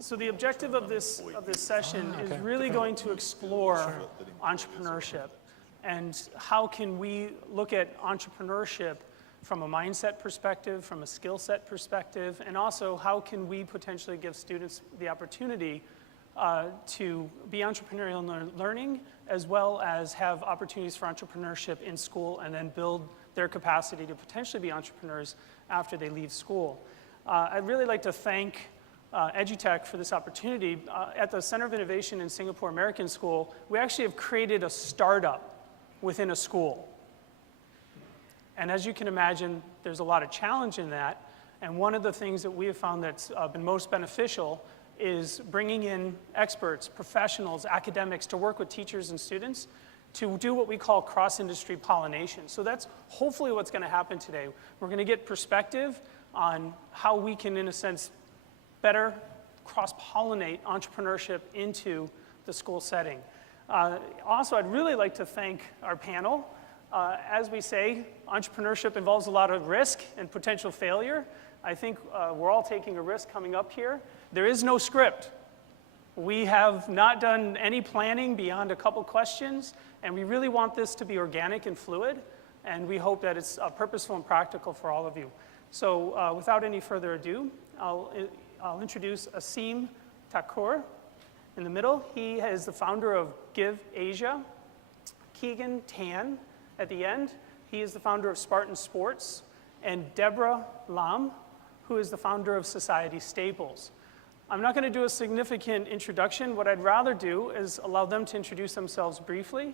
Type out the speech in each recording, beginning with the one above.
So the objective of this session is really going to explore entrepreneurship and how can we look at entrepreneurship from a mindset perspective, from a skill set perspective, and also how can we potentially give students the opportunity to be entrepreneurial in learning, as well as have opportunities for entrepreneurship in school and then build their capacity to potentially be entrepreneurs after they leave school. I'd really like to thank EduTECH for this opportunity. At the Center of Innovation in Singapore American School, we actually have created a startup within a school. And as you can imagine, there's a lot of challenge in that. And one of the things that we have found that's been most beneficial is bringing in experts, professionals, academics to work with teachers and students to do what we call cross-industry pollination. So that's hopefully what's going to happen today. We're going to get perspective on how we can, in a sense, better cross-pollinate entrepreneurship into the school setting. Also, I'd really like to thank our panel. As we say, entrepreneurship involves a lot of risk and potential failure. I think we're all taking a risk coming up here. There is no script. We have not done any planning beyond a couple questions, and we really want this to be organic and fluid, and we hope that it's purposeful and practical for all of you. So without any further ado, I'll introduce Aseem Thakur in the middle. He is the founder of GIVOLA Asia. Kegan at the end. He is the founder of Spartan Sports. And Debra, who is the founder of Society Staples. I'm not going to do a significant introduction. What I'd rather do is allow them to introduce themselves briefly.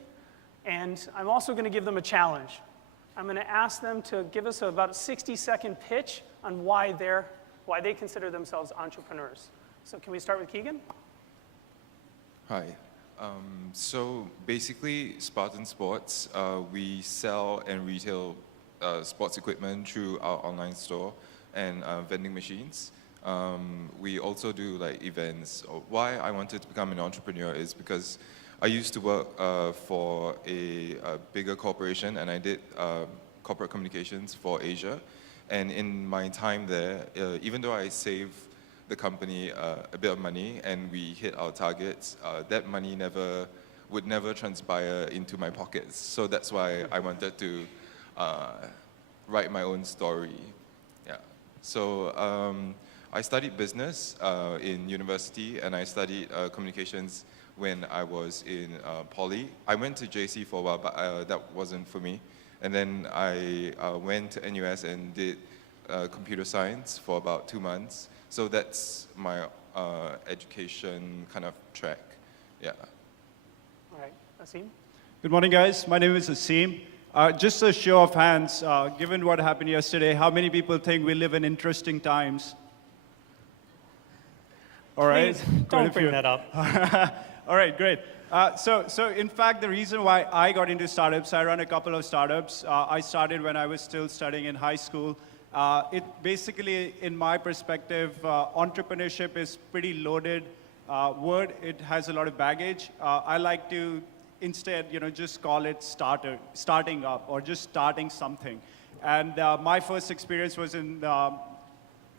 And I'm also going to give them a challenge. I'm going to ask them to give us about a 60-second pitch on why they consider themselves entrepreneurs. So can we start with Kegan? Hi. So basically, Spartan Sports, we sell and retail sports equipment through our online store and vending machines. We also do like events. Why I wanted to become an entrepreneur is because I used to work for a bigger corporation, and I did corporate communications for Asia. And in my time there, even though I saved the company a bit of money and we hit our targets, that money would never transpire into my pockets. So that's why I wanted to write my own story. Yeah. So I studied business in university, and I studied communications when I was in poly. I went to JC for a while, but that wasn't for me. And then I went to NUS and did computer science for about 2 months. So that's my education kind of track. Yeah. All right, Aseem. Good morning, guys. My name is Aseem. Just a show of hands, given what happened yesterday, how many people think we live in interesting times? All right. Please, don't bring that up. All right, great. So in fact, the reason why I got into startups, I run a couple of startups. I started when I was still studying in high school. It basically, in my perspective, entrepreneurship is pretty loaded word. It has a lot of baggage. I like to instead, just call it starting up, or just starting something. And my first experience was in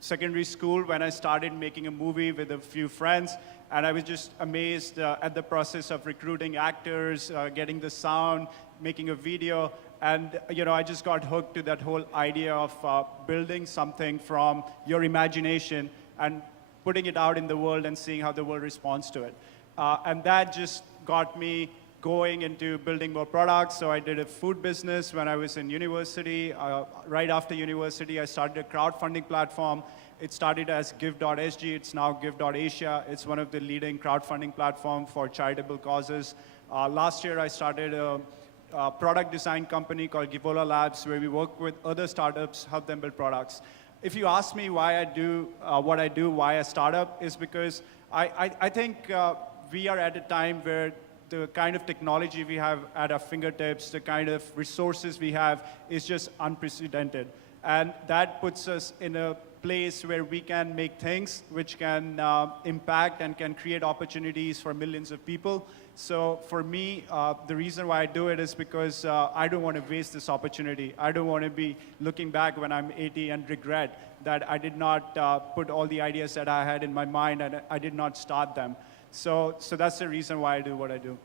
secondary school when I started making a movie with a few friends, and I was just amazed at the process of recruiting actors, getting the sound, making a video, and I just got hooked to that whole idea of building something from your imagination and putting it out in the world and seeing how the world responds to it. And that just got me going into building more products. So I did a food business when I was in university. Right after university, I started a crowdfunding platform. It started as Give.SG. It's now Give.Asia. It's one of the leading crowdfunding platforms for charitable causes. Last year, I started a product design company called GIVOLA Labs, where we work with other startups, help them build products. If you ask me why I do what I do, why a startup, is because I think we are at a time where the kind of technology we have at our fingertips, the kind of resources we have is just unprecedented. And that puts us in a place where we can make things which can impact and can create opportunities for millions of people. So for me, the reason why I do it is because I don't want to waste this opportunity. I don't want to be looking back when I'm 80 and regret that I did not put all the ideas that I had in my mind and I did not start them. So that's the reason why I do what I do.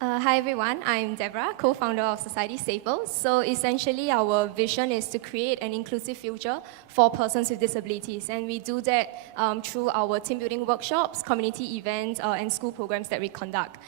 Hi everyone, I'm Debra, co-founder of Society Staples. So essentially our vision is to create an inclusive future for persons with disabilities, and we do that through our team building workshops, community events, and school programs that we conduct.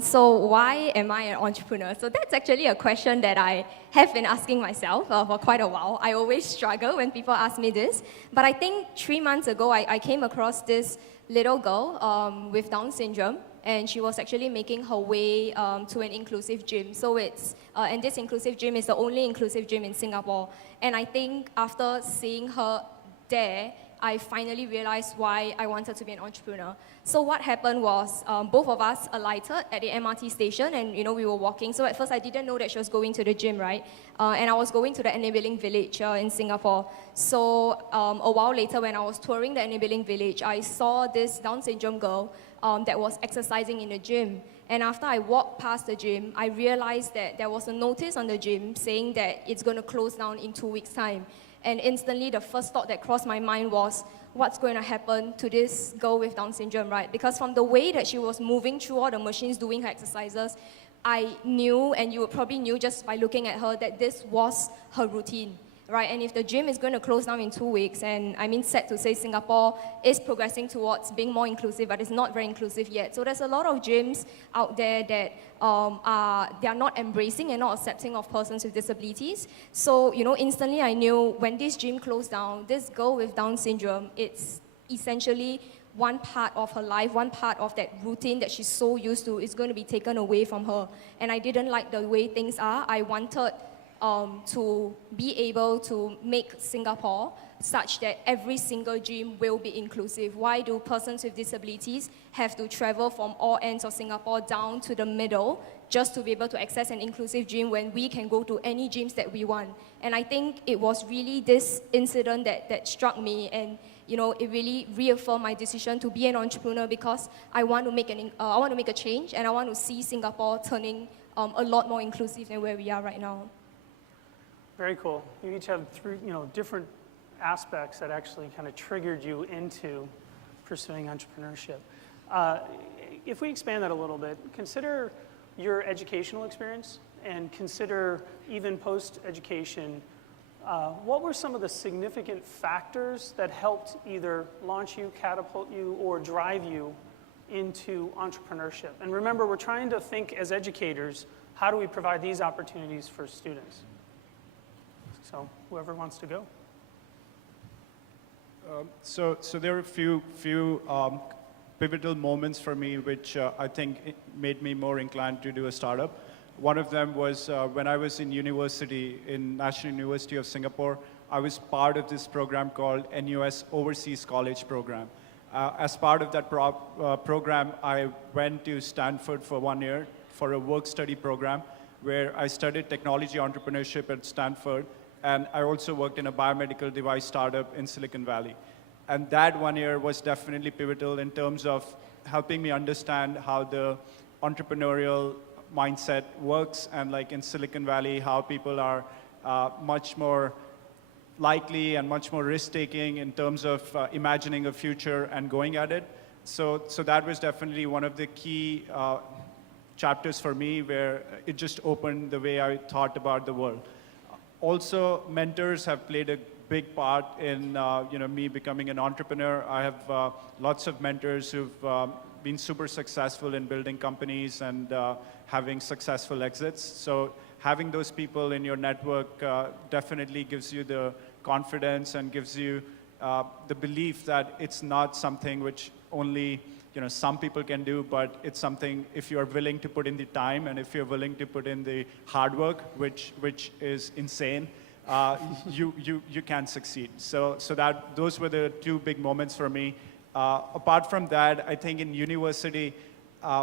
So why am I an entrepreneur? So that's actually a question that I have been asking myself for quite a while. I always struggle when people ask me this, but I think 3 months ago I came across this little girl with Down syndrome, and she was actually making her way to an inclusive gym. So and this inclusive gym is the only inclusive gym in Singapore. And I think after seeing her there, I finally realized why I wanted to be an entrepreneur. So what happened was both of us alighted at the MRT station, and we were walking. So at first I didn't know that she was going to the gym, right? And I was going to the enabling village in Singapore. So a while later, when I was touring the enabling village, I saw this Down syndrome girl that was exercising in the gym. And after I walked past the gym, I realized that there was a notice on the gym saying that it's going to close down in 2 weeks' time. And instantly, the first thought that crossed my mind was, what's going to happen to this girl with Down syndrome, right? Because from the way that she was moving through all the machines doing her exercises, I knew, and you probably knew just by looking at her, that this was her routine, right? And if the gym is going to close down in 2 weeks, and I mean, sad to say, Singapore is progressing towards being more inclusive, but it's not very inclusive yet. So there's a lot of gyms out there that they are not embracing and not accepting of persons with disabilities. So, instantly I knew when this gym closed down, this girl with Down syndrome, it's essentially one part of her life, one part of that routine that she's so used to is going to be taken away from her. And I didn't like the way things are. I wanted to be able to make Singapore such that every single gym will be inclusive. Why do persons with disabilities have to travel from all ends of Singapore down to the middle just to be able to access an inclusive gym when we can go to any gyms that we want? And I think it was really this incident that struck me, and it really reaffirmed my decision to be an entrepreneur, because I want to make a change, and I want to see Singapore turning a lot more inclusive than where we are right now. Very cool. You each have three, different aspects that actually kind of triggered you into pursuing entrepreneurship. If we expand that a little bit, consider your educational experience, and consider even post-education, what were some of the significant factors that helped either launch you, catapult you, or drive you into entrepreneurship? And remember, we're trying to think as educators, how do we provide these opportunities for students? So whoever wants to go. So there are a few pivotal moments for me which I think made me more inclined to do a startup. One of them was when I was in university, in National University of Singapore. I was part of this program called NUS Overseas College Program. As part of that program, I went to Stanford for 1 year for a work-study program where I studied technology entrepreneurship at Stanford, and I also worked in a biomedical device startup in Silicon Valley. And that 1 year was definitely pivotal in terms of helping me understand how the entrepreneurial mindset works, and like in Silicon Valley, how people are much more likely and much more risk-taking in terms of imagining a future and going at it. So that was definitely one of the key chapters for me, where it just opened the way I thought about the world. Also, mentors have played a big part in me becoming an entrepreneur. I have lots of mentors who've been super successful in building companies and having successful exits. So having those people in your network definitely gives you the confidence and gives you the belief that it's not something which only some people can do, but it's something, if you're willing to put in the time and if you're willing to put in the hard work, which is insane, you can succeed. So those were the two big moments for me. Apart from that, I think in university,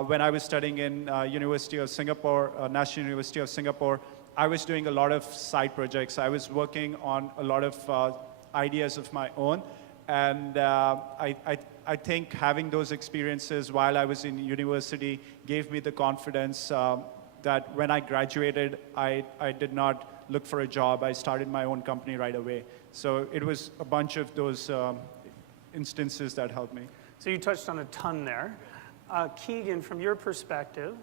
when I was studying in University of Singapore, National University of Singapore, I was doing a lot of side projects. I was working on a lot of ideas of my own. And I think having those experiences while I was in university gave me the confidence that when I graduated, I did not look for a job. I started my own company right away. So it was a bunch of those instances that helped me. So you touched on a ton there. Kegan, from your perspective,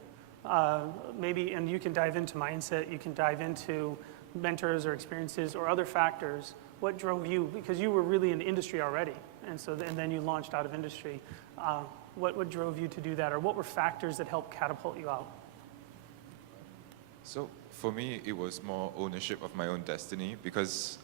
maybe, and you can dive into mindset, you can dive into mentors or experiences or other factors. What drove you, because you were really in industry already, and then you launched out of industry. What drove you to do that, or what were factors that helped catapult you out? So for me, it was more ownership of my own destiny because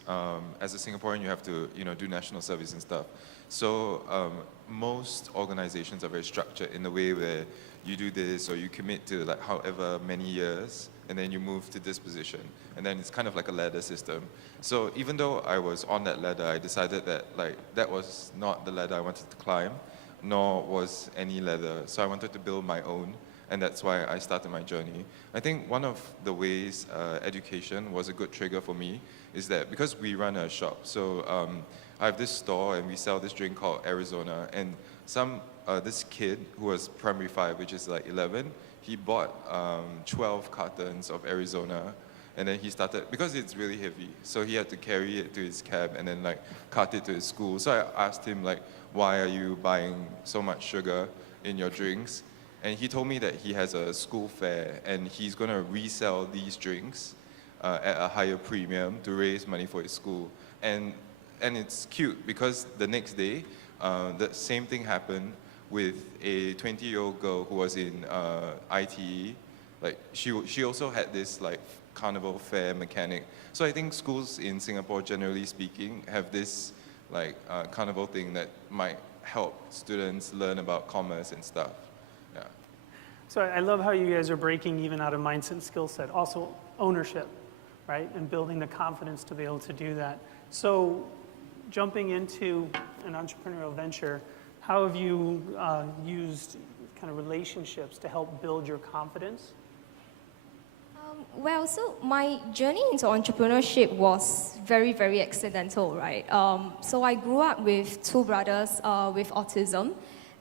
as a Singaporean, you have to do national service and stuff. So most organizations are very structured in the way where you do this or you commit to like however many years and then you move to this position. And then it's kind of like a ladder system. So even though I was on that ladder, I decided that like that was not the ladder I wanted to climb, nor was any ladder. So I wanted to build my own. And that's why I started my journey. I think one of the ways education was a good trigger for me is that because we run a shop, so I have this store and we sell this drink called Arizona, and this kid who was primary 5, which is like 11, he bought 12 cartons of Arizona, and then he started, because it's really heavy, so he had to carry it to his cab and then like cart it to his school. So I asked him like, why are you buying so much sugar in your drinks? And he told me that he has a school fair and he's going to resell these drinks at a higher premium to raise money for his school. And it's cute because the next day, the same thing happened with a 20-year-old girl who was in ITE. Like she also had this like carnival fair mechanic. So I think schools in Singapore, generally speaking, have this like carnival thing that might help students learn about commerce and stuff. Yeah. So I love how you guys are breaking even out of mindset and skill set. Also ownership, right? And building the confidence to be able to do that. So jumping into an entrepreneurial venture, how have you used kind of relationships to help build your confidence? Well, so my journey into entrepreneurship was very, very accidental, right? So I grew up with 2 brothers with autism.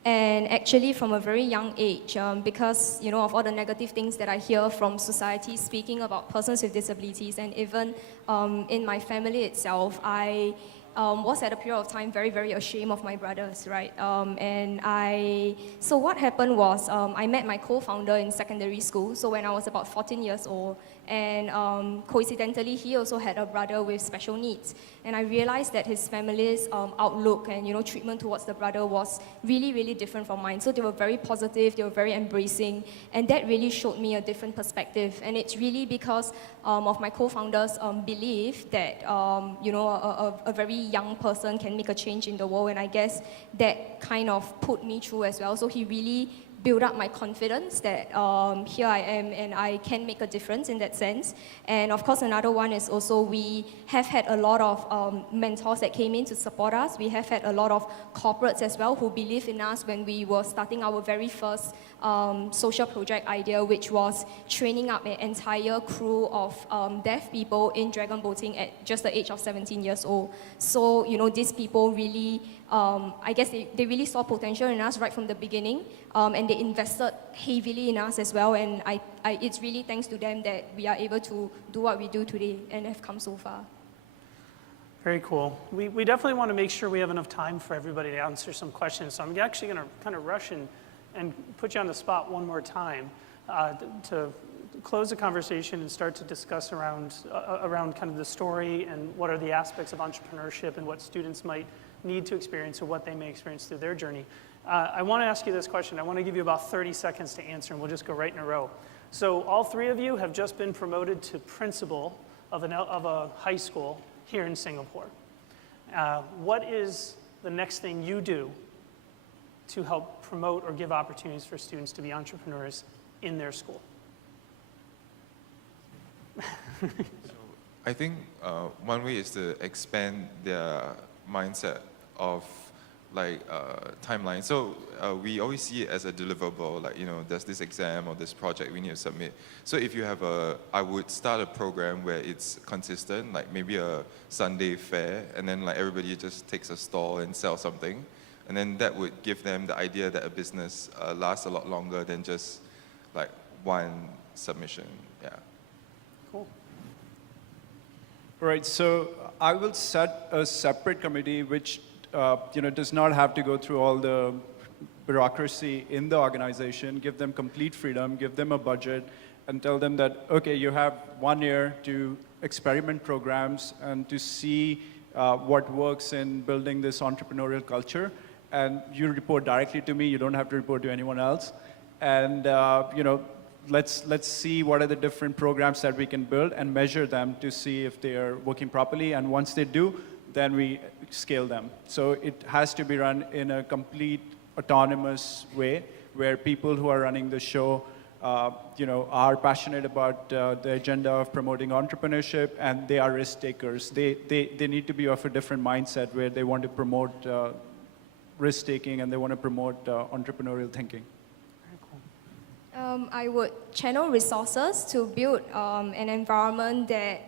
And actually from a very young age, because of all the negative things that I hear from society speaking about persons with disabilities, and even in my family itself, I was at a period of time very, very ashamed of my brothers, right? So what happened was I met my co-founder in secondary school, so when I was about 14 years old, and coincidentally, he also had a brother with special needs. And I realized that his family's outlook and treatment towards the brother was really, really different from mine. So they were very positive, they were very embracing, and that really showed me a different perspective. And it's really because of my co-founder's belief that a very young person can make a change in the world, and I guess that kind of put me through as well. So he really build up my confidence that here I am and I can make a difference in that sense. And of course, another one is also we have had a lot of mentors that came in to support us. We have had a lot of corporates as well who believed in us when we were starting our very first social project idea, which was training up an entire crew of deaf people in dragon boating at just the age of 17 years old. So, these people really, I guess they really saw potential in us right from the beginning, and they invested heavily in us as well, and it's really thanks to them that we are able to do what we do today and have come so far. Very cool. We definitely want to make sure we have enough time for everybody to answer some questions, so I'm actually going to kind of rush and put you on the spot one more time to close the conversation and start to discuss around kind of the story and what are the aspects of entrepreneurship and what students might need to experience or what they may experience through their journey. I want to ask you this question. I want to give you about 30 seconds to answer, and we'll just go right in a row. So all 3 of you have just been promoted to principal of a high school here in Singapore. What is the next thing you do to help promote or give opportunities for students to be entrepreneurs in their school? I think one way is to expand their mindset of timeline. So we always see it as a deliverable, like, you know, there's this exam or this project we need to submit. So if you have I would start a program where it's consistent, like maybe a Sunday fair, and then like everybody just takes a stall and sells something. And then that would give them the idea that a business lasts a lot longer than just like one submission, yeah. Cool. Right, so I will set a separate committee which does not have to go through all the bureaucracy in the organization, give them complete freedom, give them a budget, and tell them that, okay, you have 1 year to experiment programs and to see what works in building this entrepreneurial culture. And you report directly to me, you don't have to report to anyone else. And let's see what are the different programs that we can build and measure them to see if they are working properly. And once they do, then we scale them. So it has to be run in a complete autonomous way where people who are running the show are passionate about the agenda of promoting entrepreneurship, and they are risk takers. They need to be of a different mindset where they want to promote risk taking and they want to promote entrepreneurial thinking. I would channel resources to build an environment that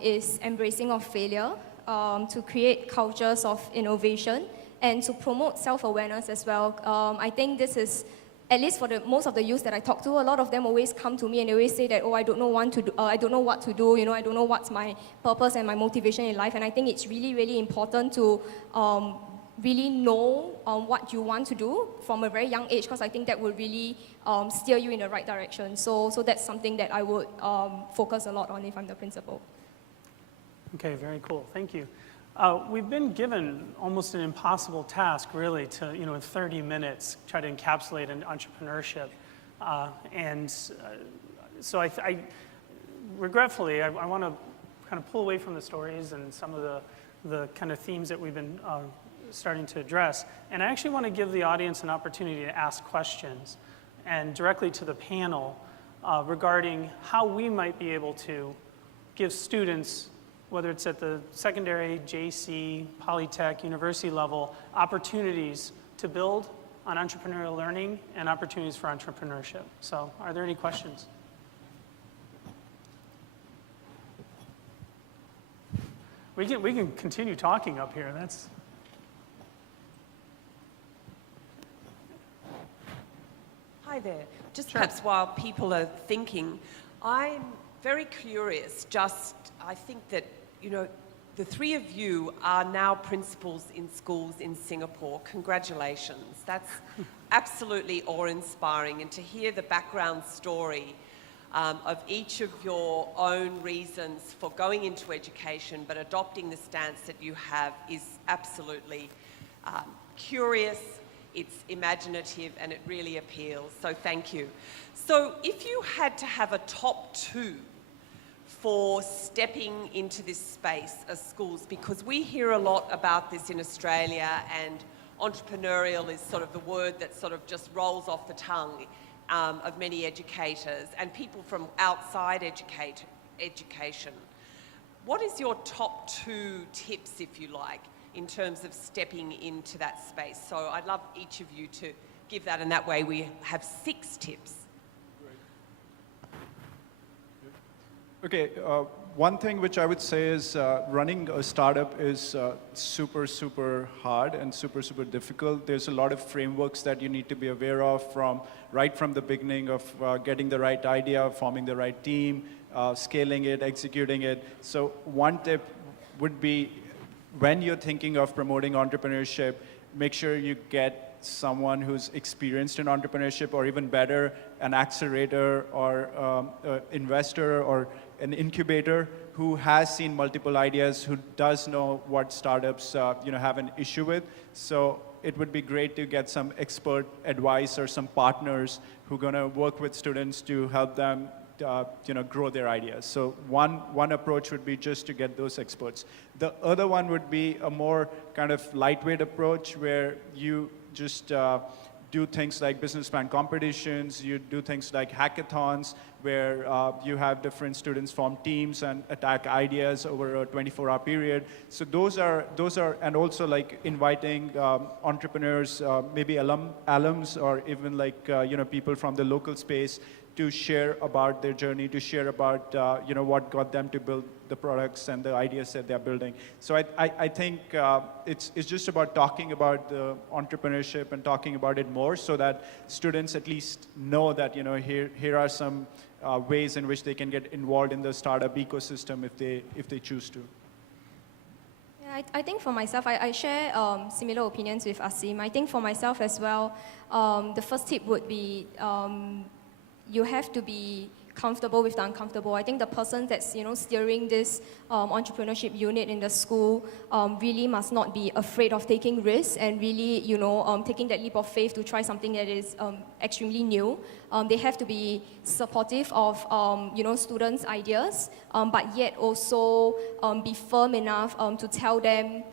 is embracing of failure, to create cultures of innovation, and to promote self-awareness as well. I think this is, at least for most of the youth that I talk to, a lot of them always come to me and they always say that, oh, I don't know what to do, I don't know I don't know what's my purpose and my motivation in life. And I think it's really, really important to really know what you want to do from a very young age, because I think that will really steer you in the right direction. So that's something that I would focus a lot on if I'm the principal. Okay, very cool. Thank you. We've been given almost an impossible task, really, to, in 30 minutes, try to encapsulate an entrepreneurship. So regretfully, I want to kind of pull away from the stories and some of the kind of themes that we've been starting to address. And I actually want to give the audience an opportunity to ask questions, and directly to the panel regarding how we might be able to give students, whether it's at the secondary, JC, Polytech, university level, opportunities to build on entrepreneurial learning and opportunities for entrepreneurship. So are there any questions? We can continue talking up here. That's... Hi there. Just perhaps while people are thinking, I'm very curious. I think that, the three of you are now principals in schools in Singapore. Congratulations. That's absolutely awe-inspiring. And to hear the background story of each of your own reasons for going into education, but adopting the stance that you have is absolutely curious. It's imaginative and it really appeals, so thank you. So if you had to have a top 2 for stepping into this space as schools, because we hear a lot about this in Australia, and entrepreneurial is sort of the word that sort of just rolls off the tongue of many educators and people from outside education. What is your top 2 tips, if you like, in terms of stepping into that space? So I'd love each of you to give that, and that way we have 6 tips. Okay, one thing which I would say is running a startup is super, super hard and super, super difficult. There's a lot of frameworks that you need to be aware of right from the beginning of getting the right idea, forming the right team, scaling it, executing it. So one tip would be, when you're thinking of promoting entrepreneurship, make sure you get someone who's experienced in entrepreneurship, or even better, an accelerator or investor or an incubator who has seen multiple ideas, who does know what startups have an issue with. So it would be great to get some expert advice or some partners who are going to work with students to help them grow their ideas. So one approach would be just to get those experts. The other one would be a more kind of lightweight approach where you just do things like business plan competitions, you do things like hackathons, where you have different students form teams and attack ideas over a 24-hour period. So those are, and also like inviting entrepreneurs, maybe alums, or even like, people from the local space to share about their journey, to share about, what got them to build the products and the ideas that they're building. So I think it's just about talking about the entrepreneurship and talking about it more, so that students at least know that, here are some ways in which they can get involved in the startup ecosystem if they choose to. Yeah, I think for myself, I share similar opinions with Aseem. I think for myself as well, the first tip would be you have to be comfortable with the uncomfortable. I think the person that's steering this entrepreneurship unit in the school really must not be afraid of taking risks and really taking that leap of faith to try something that is extremely new. They have to be supportive of students' ideas, but yet also be firm enough to tell them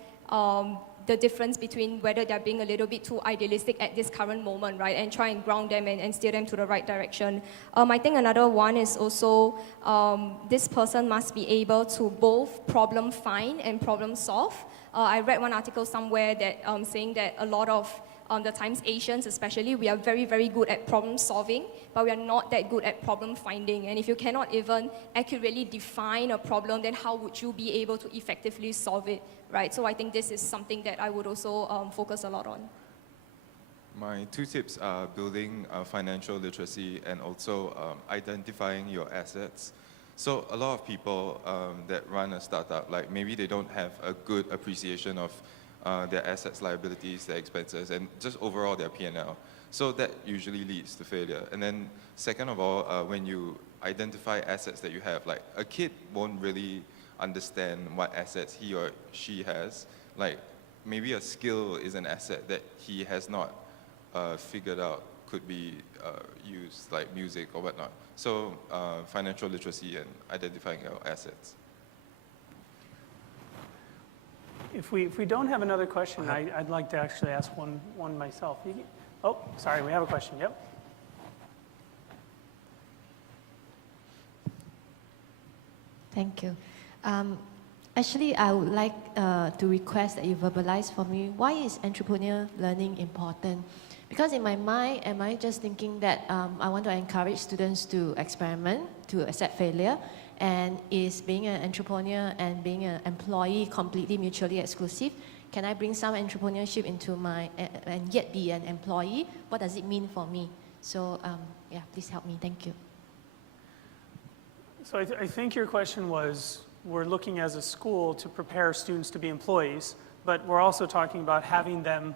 the difference between whether they're being a little bit too idealistic at this current moment, right? And try and ground them and steer them to the right direction. I think another one is also this person must be able to both problem find and problem solve. I read one article somewhere that saying that a lot of the times Asians especially, we are very, very good at problem solving, but we are not that good at problem finding. And if you cannot even accurately define a problem, then how would you be able to effectively solve it, right? So I think this is something that I would also focus a lot on. My two tips are building financial literacy and also identifying your assets. So a lot of people that run a startup, like maybe they don't have a good appreciation of their assets, liabilities, their expenses, and just overall their P&L. So that usually leads to failure. And then second of all, when you identify assets that you have, like a kid won't really understand what assets he or she has. Like maybe a skill is an asset that he has not figured out could be used, like music or whatnot. So financial literacy and identifying your assets. If we don't have another question, I'd like to actually ask one myself. Oh, sorry, we have a question. Yep. Thank you. Actually, I would like to request that you verbalize for me, why is entrepreneurial learning important? Because in my mind, am I just thinking that I want to encourage students to experiment, to accept failure, and is being an entrepreneur and being an employee completely mutually exclusive? Can I bring some entrepreneurship into my, and yet be an employee? What does it mean for me? So yeah, please help me, thank you. So I think your question was, we're looking as a school to prepare students to be employees, but we're also talking about having them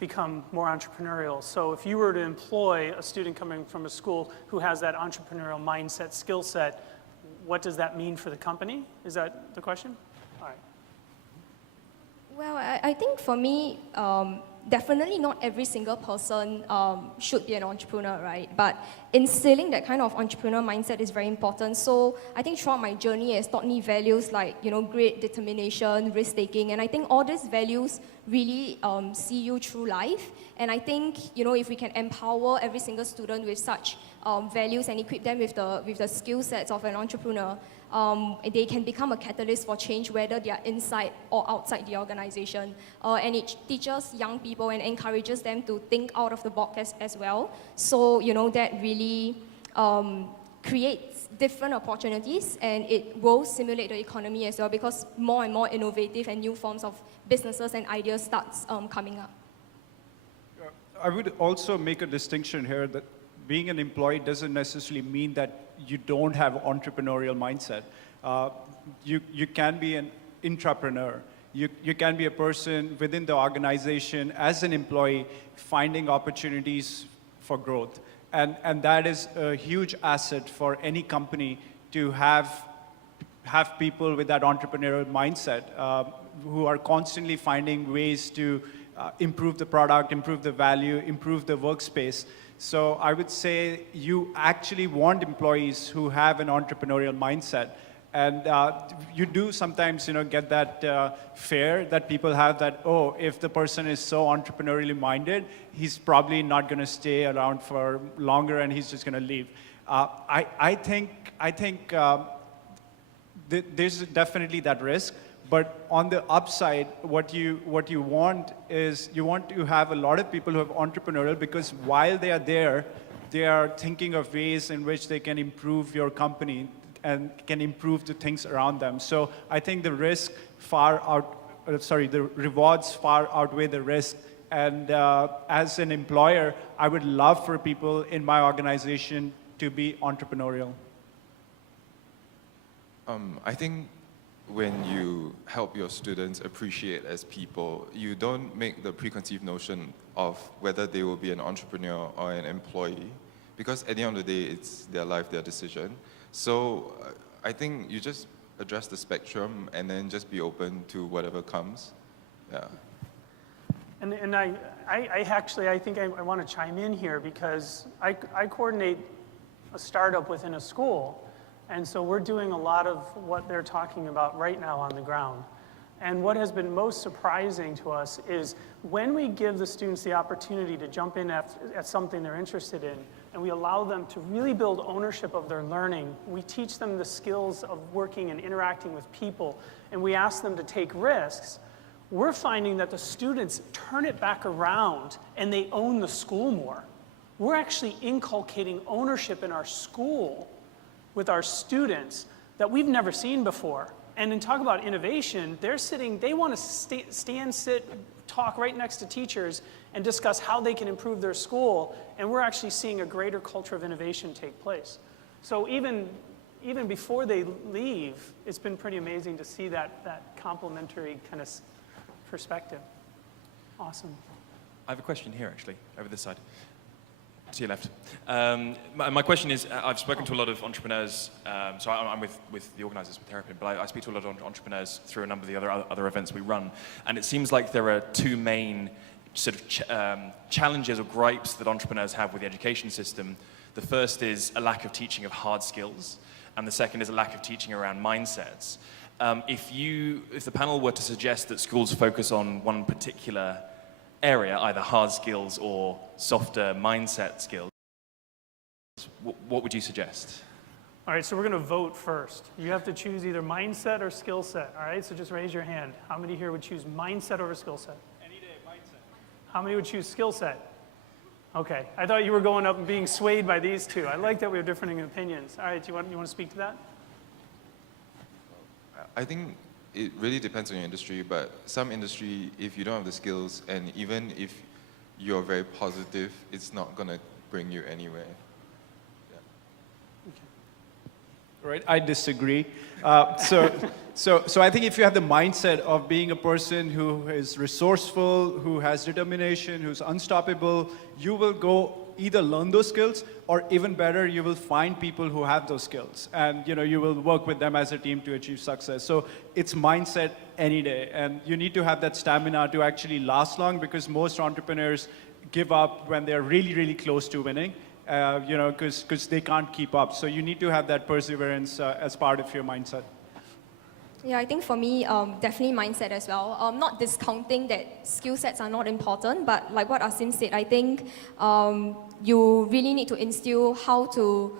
become more entrepreneurial. So if you were to employ a student coming from a school who has that entrepreneurial mindset, skill set, what does that mean for the company? Is that the question? All right. Well, I think for me, definitely not every single person should be an entrepreneur, right? But instilling that kind of entrepreneur mindset is very important. So I think throughout my journey, it's taught me values like, great determination, risk-taking, and I think all these values really see you through life. And I think, if we can empower every single student with such values and equip them with the skill sets of an entrepreneur, they can become a catalyst for change, whether they are inside or outside the organization. And it teaches young people and encourages them to think out of the box as well. So, that really creates different opportunities, and it will stimulate the economy as well, because more and more innovative and new forms of businesses and ideas starts coming up. I would also make a distinction here that being an employee doesn't necessarily mean that you don't have entrepreneurial mindset. You can be an intrapreneur. You can be a person within the organization as an employee finding opportunities for growth. And that is a huge asset for any company to have people with that entrepreneurial mindset who are constantly finding ways to improve the product, improve the value, improve the workspace. So I would say you actually want employees who have an entrepreneurial mindset. And you do sometimes, get that fear that people have that, oh, if the person is so entrepreneurially minded, he's probably not going to stay around for longer and he's just going to leave. I think there's definitely that risk. But on the upside, what you want is you want to have a lot of people who are entrepreneurial, because while they are there, they are thinking of ways in which they can improve your company and can improve the things around them. So I think the rewards far outweigh the risk. And as an employer, I would love for people in my organization to be entrepreneurial. I think when you help your students appreciate as people, you don't make the preconceived notion of whether they will be an entrepreneur or an employee, because at the end of the day, it's their life, their decision. So I think you just address the spectrum and then just be open to whatever comes. Yeah. And I think I want to chime in here, because I coordinate a startup within a school. And so we're doing a lot of what they're talking about right now on the ground. And what has been most surprising to us is when we give the students the opportunity to jump in at something they're interested in, and we allow them to really build ownership of their learning, we teach them the skills of working and interacting with people, and we ask them to take risks, we're finding that the students turn it back around and they own the school more. We're actually inculcating ownership in our school with our students that we've never seen before. And then talk about innovation, they want to stand, sit, talk right next to teachers and discuss how they can improve their school, and we're actually seeing a greater culture of innovation take place. So even before they leave, it's been pretty amazing to see that complementary kind of perspective. Awesome. I have a question here, actually, over this side. To your left. My question is, I've spoken to a lot of entrepreneurs, so I'm with the organizers with Therapy, but I speak to a lot of entrepreneurs through a number of the other events we run, and it seems like there are two main sort of challenges or gripes that entrepreneurs have with the education system. The first is a lack of teaching of hard skills, and the second is a lack of teaching around mindsets. If the panel were to suggest that schools focus on one particular area, either hard skills or softer mindset skills, what would you suggest? All right, so we're going to vote first. You have to choose either mindset or skill set. All right, so just raise your hand. How many here would choose mindset over skill set? Any day, mindset. How many would choose skill set? Okay, I thought you were going up and being swayed by these two. I like that we have differing opinions. All right, you want to speak to that? I think it really depends on your industry, but some industry, if you don't have the skills, and even if you're very positive, it's not going to bring you anywhere. Yeah. Okay. Right, I disagree. So I think if you have the mindset of being a person who is resourceful, who has determination, who's unstoppable, you will go either learn those skills, or even better, you will find people who have those skills, and you will work with them as a team to achieve success. So it's mindset any day, and you need to have that stamina to actually last long, because most entrepreneurs give up when they're really, really close to winning, because they can't keep up. So you need to have that perseverance as part of your mindset. Yeah, I think for me, definitely mindset as well. Not discounting that skill sets are not important, but like what Aseem said, I think you really need to instill how to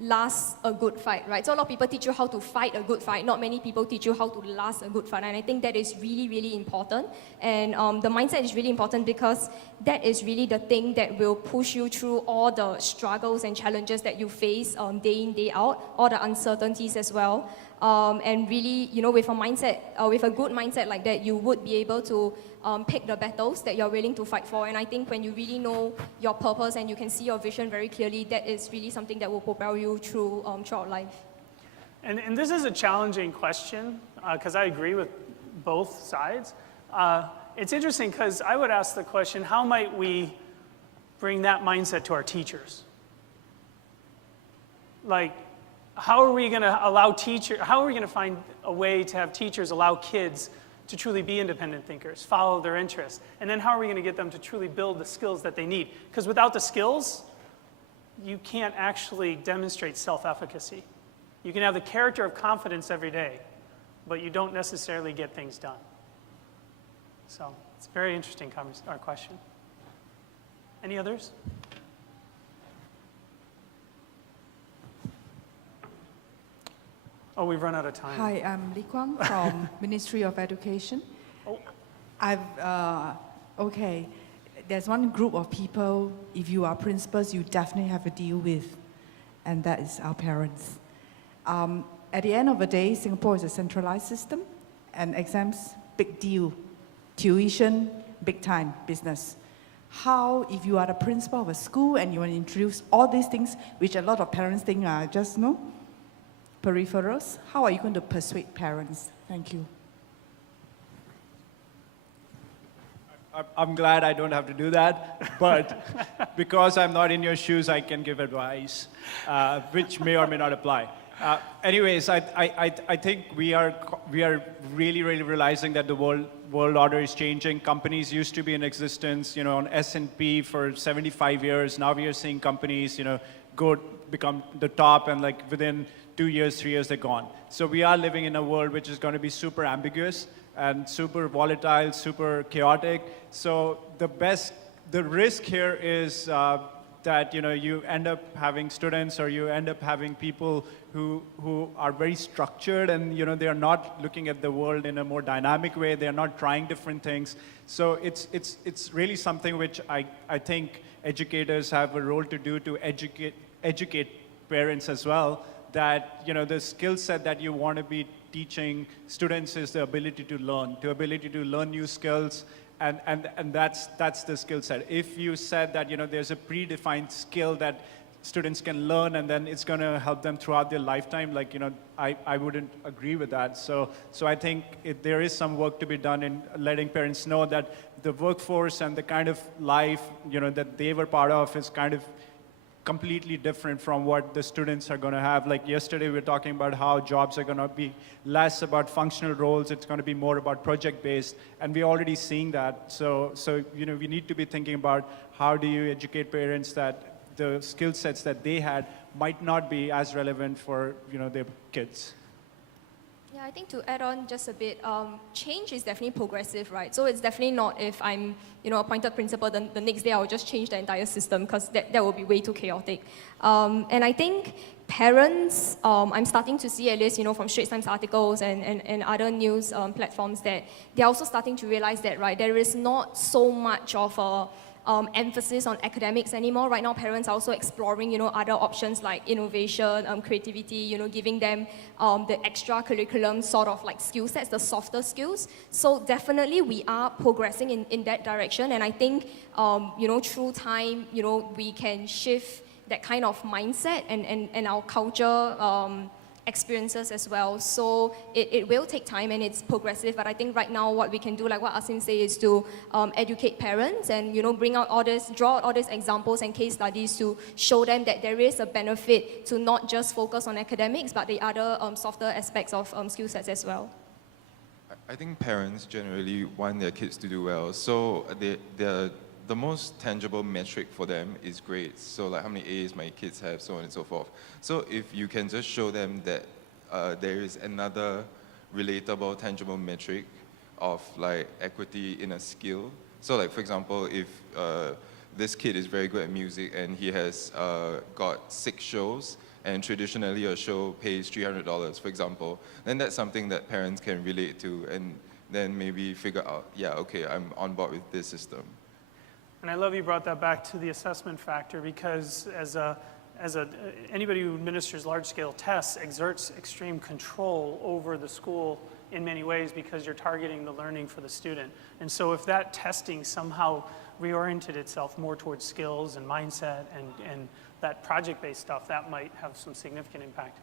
last a good fight, right? So a lot of people teach you how to fight a good fight. Not many people teach you how to last a good fight, and I think that is really, really important. And the mindset is really important, because that is really the thing that will push you through all the struggles and challenges that you face day in, day out, all the uncertainties as well. And really, with a mindset, with a good mindset like that, you would be able to pick the battles that you're willing to fight for. And I think when you really know your purpose and you can see your vision very clearly, that is really something that will propel you through throughout life. And this is a challenging question, because I agree with both sides. It's interesting, because I would ask the question, how might we bring that mindset to our teachers? Like, how are we going to find a way to have teachers allow kids to truly be independent thinkers, follow their interests? And then how are we going to get them to truly build the skills that they need? Because without the skills, you can't actually demonstrate self-efficacy. You can have the character of confidence every day, but you don't necessarily get things done. So it's a very interesting question. Any others? Oh, we've run out of time. Hi, I'm Li Kwang from Ministry of Education. Oh. Okay, there's one group of people, if you are principals, you definitely have to deal with, and that is our parents. At the end of the day, Singapore is a centralized system, and exams, big deal. Tuition, big time business. How, if you are the principal of a school and you want to introduce all these things, which a lot of parents think are just, peripherals, how are you going to persuade parents? Thank you. I'm glad I don't have to do that, but because I'm not in your shoes, I can give advice, which may or may not apply. Anyways, I think we are really really realizing that the world order is changing. Companies used to be in existence, on S&P for 75 years. Now we are seeing companies, become the top, and like within 2 years, 3 years, they're gone. So we are living in a world which is going to be super ambiguous and super volatile, super chaotic. So the risk here is that you end up having students, or you end up having people who are very structured, and they are not looking at the world in a more dynamic way. They are not trying different things. So it's really something which I think educators have a role to do, to educate parents as well, that the skill set that you want to be teaching students is the ability to learn new skills, and that's the skill set. If you said that there's a predefined skill that students can learn and then it's going to help them throughout their lifetime, I wouldn't agree with that. So I think there is some work to be done in letting parents know that the workforce and the kind of life that they were part of is kind of completely different from what the students are going to have. Like yesterday, we were talking about how jobs are going to be less about functional roles. It's going to be more about project-based, and we're already seeing that. So we need to be thinking about how do you educate parents that the skill sets that they had might not be as relevant for their kids. Yeah, I think to add on just a bit, change is definitely progressive, right? So it's definitely not if I'm, appointed principal, then the next day I'll just change the entire system, because that will be way too chaotic. And I think parents, I'm starting to see, at least, from Straits Times articles and other news platforms, that they're also starting to realize that, right, there is not so much of a emphasis on academics anymore. Right now, parents are also exploring, other options like innovation, creativity, giving them the extra curriculum sort of like skill sets, the softer skills. So definitely we are progressing in that direction. And I think, through time, we can shift that kind of mindset and our culture experiences as well. So it will take time and it's progressive, but I think right now what we can do, like what Aseem said, is to educate parents and draw out all these examples and case studies to show them that there is a benefit to not just focus on academics, but the other softer aspects of skill sets as well. I think parents generally want their kids to do well, so the most tangible metric for them is grades. So like how many A's my kids have, so on and so forth. So if you can just show them that there is another relatable, tangible metric of like equity in a skill. So like for example, if this kid is very good at music and he has got 6 shows, and traditionally a show pays $300, for example, then that's something that parents can relate to, and then maybe figure out, yeah, okay, I'm on board with this system. And I love you brought that back to the assessment factor, because anybody who administers large-scale tests exerts extreme control over the school in many ways, because you're targeting the learning for the student. And so if that testing somehow reoriented itself more towards skills and mindset and that project-based stuff, that might have some significant impact.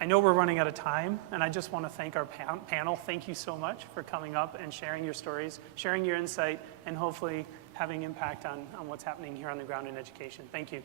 I know we're running out of time, and I just want to thank our panel. Thank you so much for coming up and sharing your stories, sharing your insight, and hopefully having impact on what's happening here on the ground in education. Thank you.